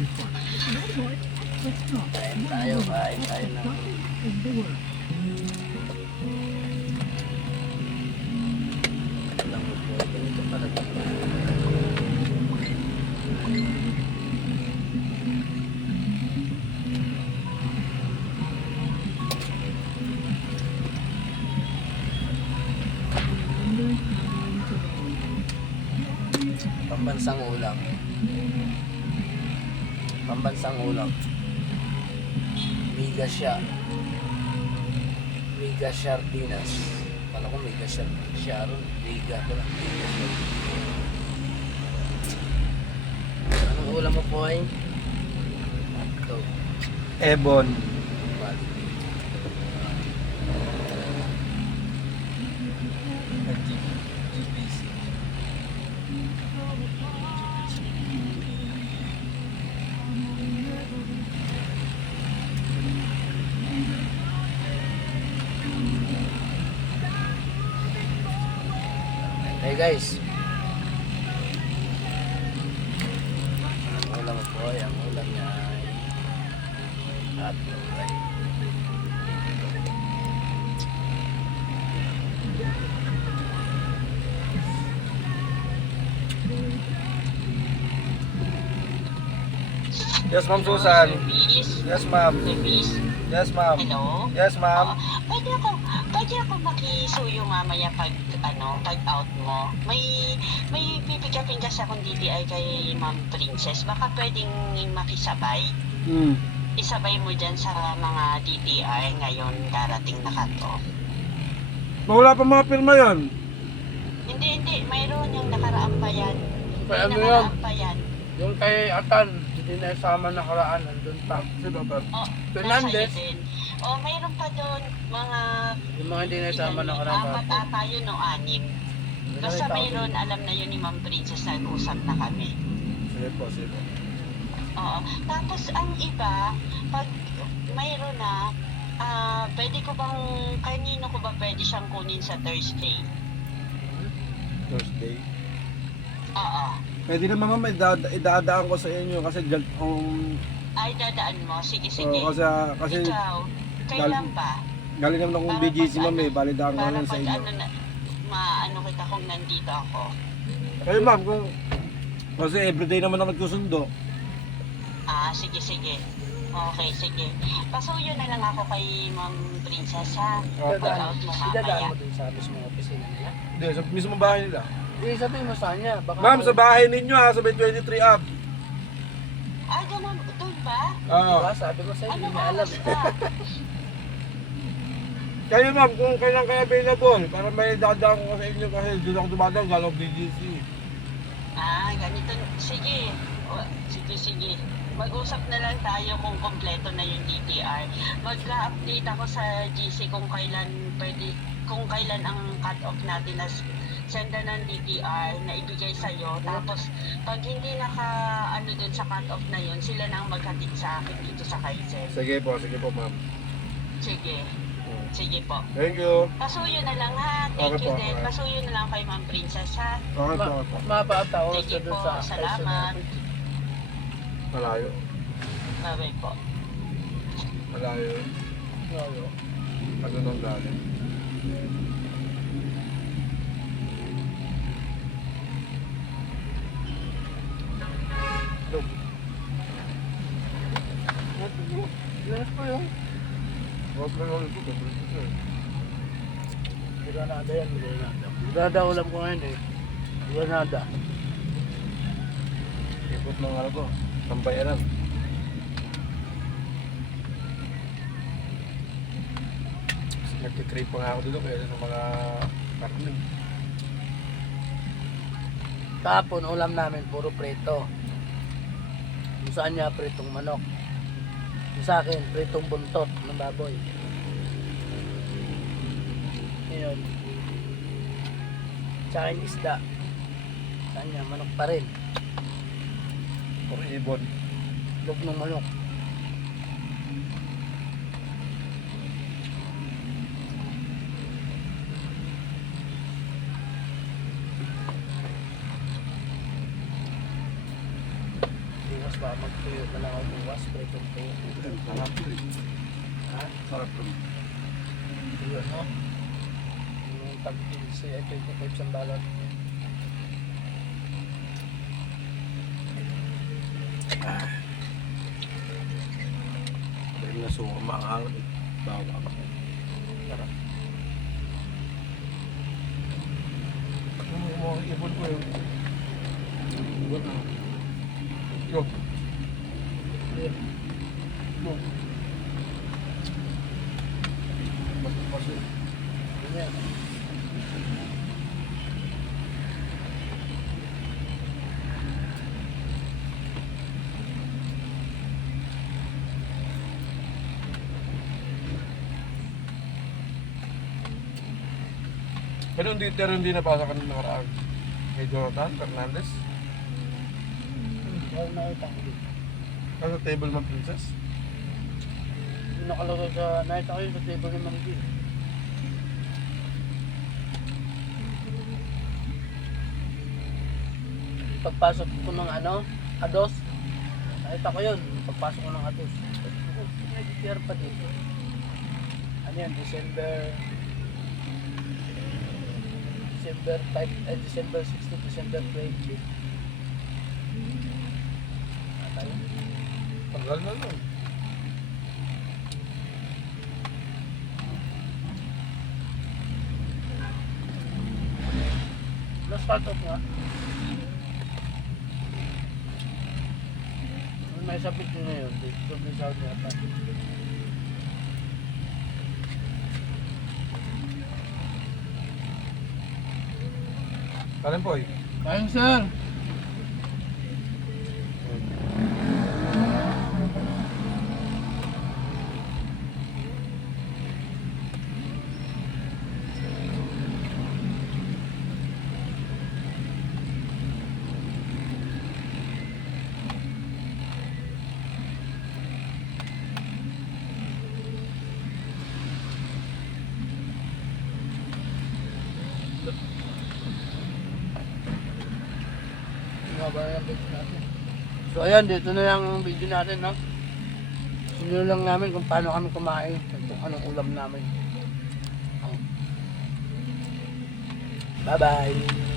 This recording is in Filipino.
Kain tayo na. Ganito pala. Pambansang ulam. Pambansang ulam. Miga siya. Miga sardinas. Kala ko miga sharon. Miga pala. Anong ulam mo po ay? Ito. Ebon. GPC. Hey guys. Ang ulam mo po ay ang ulam niya ay hotdog ay Yes, Ma'am Susan. Service. Yes, ma'am. Service. Yes, ma'am. Hello? Yes, ma'am. Pwede ako makisuyo mamaya pag out mo. May pipigapin kasi akong DTI kay Ma'am Princess. Baka pwedeng makisabay. Isabay mo dyan sa mga DTI ngayon darating na kanto. Wala pa mga pirma yan. Hindi. Mayroon yung nakaraan pa yan. Kaya ano nakaraan pa yan. yung kay Atan, hindi na isama nakaraan, nandun pa. Si Doctor. Oh, Fernandez. nasa iyo din. Oh, mayroon pa doon mga Yung mga hindi na isama nakaraan. apat ata yun o 6. Basta mayroon, alam na yun ni Ma'am Princess, nag-usap na kami. Sige po, sige po. Oo. Tapos ang iba, pag mayroon na, pwede ko bang, kanino ko ba pwede siyang kunin sa Thursday? Thursday. Oo. Pwede naman ma'am, idadaan ko sa inyo kasi Ay, dadaan mo. Sige. kasi Ikaw, kailan ba? galing naman akong Para BGC pag ma'am eh, balidaan ko Para lang sa pag inyo. maano kita kung nandito ako. Kayo ma'am, kasi everyday naman ako nagsusundo. Sige. Okay, sige. Pasuyo na lang ako kay Ma'am Princess, ha? Pag-out mo Idadaan mamaya. mo dun sa mismong opisina nila. Hindi, sa mismo bahay nila. Sabihin mo sa kanya. Baka Ma'am, sa bahay ninyo ha, sa 23 up. Ganun. Doon ba? Oo. Diba? Sabi ko sa'yo, Ano hindi niya alam. oras ba? Kayo ma'am, kung kailan kayo available, para may dadaan ko sa inyo kasi doon ako dumadaan, galang BGC. Ganito. Sige. Sige. Mag-usap na lang tayo kung kompleto na yung DTR. Mag-update ako sa GC kung kailan ang cut-off natin na senda ng DTR na ibigay sa'yo. Tapos, pag hindi dun sa cut-off na yun, sila na ang maghatid sa akin dito sa Kaiser. Sige po ma'am. Sige po. Thank you. Pasuyo na lang, ha. Thank Okay you po, din. okay. Pasuyo na lang kay Ma'am Princess, ha. Okay po. Mabata oras Sige na dun po, sa salamat. Malayo. Bye-bye po. Malayo. Malayo. Ano nang galing? Yes po yun. Huwag na ulit po. Granada yan, granada. Granada ulam ko ngayon eh. Granada. Ikot ng ano ko. Tambayaran. Nagtitrip pa nga ako dito kaya sa mga karne. Tapon, ulam namin, puro preto. Kung saan niya, pritong manok. Kung sa akin, pritong buntot ng baboy. Ngayon, sa akin isda. Saan niya, manok pa rin. Puro ibon. Log ng manok. Bukas ba? Magtuyo na lang ako bukas. Pretong tuyo. Sarap to eh. Ha? Sarap to. Tuyo, no? Yung tag-15 ay 25 siyang balot. Dahil na suka maanghang eh. Bawang. Sarap. Yung mga ibon ko yun. Ibon na. Yo. Clear. Yo. Pasok. Ganyan. Pero hindi napasa ka nung nakaraan. Kay Jonathan Fernandez. Wala nakita ko dito. Nasa table man princess. Yung nakalagay sa, nakita ko yun sa table ni Mandy. Pagpasok ko ng Ados, nakita ko yun, pagpasok ko ng Ados. Nag-clear pa dito. Ano yan, December 16, December 20. Tayo. Tagal na nun. Na-start off nga. May sabit din na yun. Dito may sound yata. Kanin po eh. Kain, sir! Haba na yung video natin. So ayan, dito na lang ang video natin, no? Sinunod lang namin kung paano kami kumain, kung anong ulam namin. Bye-bye!